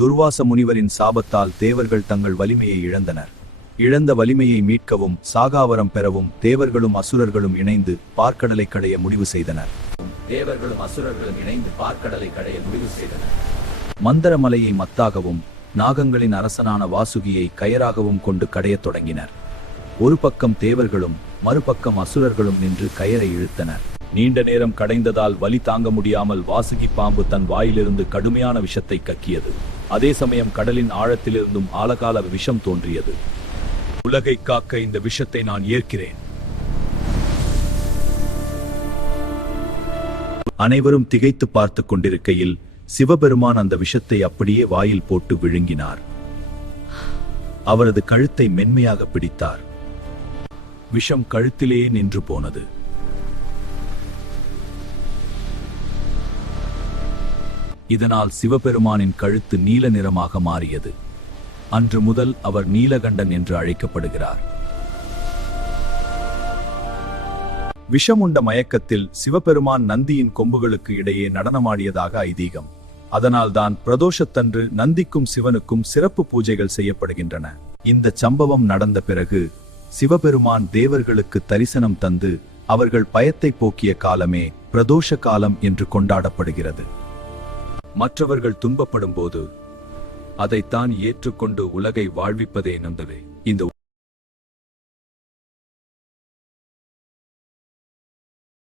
துர்வாச முனிவரின் சாபத்தால் தேவர்கள் தங்கள் வலிமையை இழந்தனர். இழந்த வலிமையை மீட்கவும் சாகாவரம் பெறவும் தேவர்களும் அசுரர்களும் இணைந்து பார்க்கடலை கடைய முடிவு செய்தனர். மந்தரமலையை மத்தாகவும் நாகங்களின் அரசனான வாசுகியை கயராகவும் கொண்டு கடையத் தொடங்கினர். ஒரு பக்கம் தேவர்களும் மறுபக்கம் அசுரர்களும் நின்று கயரை இழுத்தனர். நீண்ட நேரம் கடைந்ததால் வலி தாங்க முடியாமல் வாசுகி பாம்பு தன் வாயிலிருந்து கடுமையான விஷத்தை கக்கியது. அதே சமயம் கடலின் ஆழத்திலிருந்தும் ஆழகால விஷம் தோன்றியது. உலகை காக்க இந்த விஷத்தை நான் ஏற்கிறேன். அனைவரும் திகைத்து பார்த்து கொண்டிருக்கையில் சிவபெருமான் அந்த விஷத்தை அப்படியே வாயில் போட்டு விழுங்கினார். அவரது கழுத்தை மென்மையாக பிடித்தார். விஷம் கழுத்திலேயே நின்று போனது. இதனால் சிவபெருமானின் கழுத்து நீல நிறமாக மாறியது. அன்று முதல் அவர் நீலகண்டன் என்று அழைக்கப்படுகிறார். விஷம் உண்ட மயக்கத்தில் சிவபெருமான் நந்தியின் கொம்புகளுக்கு இடையே நடனமாடியதாக ஐதீகம். அதனால்தான் பிரதோஷத்தன்று நந்திக்கும் சிவனுக்கும் சிறப்பு பூஜைகள் செய்யப்படுகின்றன. இந்த சம்பவம் நடந்த பிறகு சிவபெருமான் தேவர்களுக்கு தரிசனம் தந்து அவர்கள் பயத்தை போக்கிய காலமே பிரதோஷ காலம் என்று கொண்டாடப்படுகிறது. மற்றவர்கள் துன்பப்படும் போது அதைத்தான் ஏற்றுக்கொண்டு உலகை வாழ்விப்பதே நந்தவே இந்த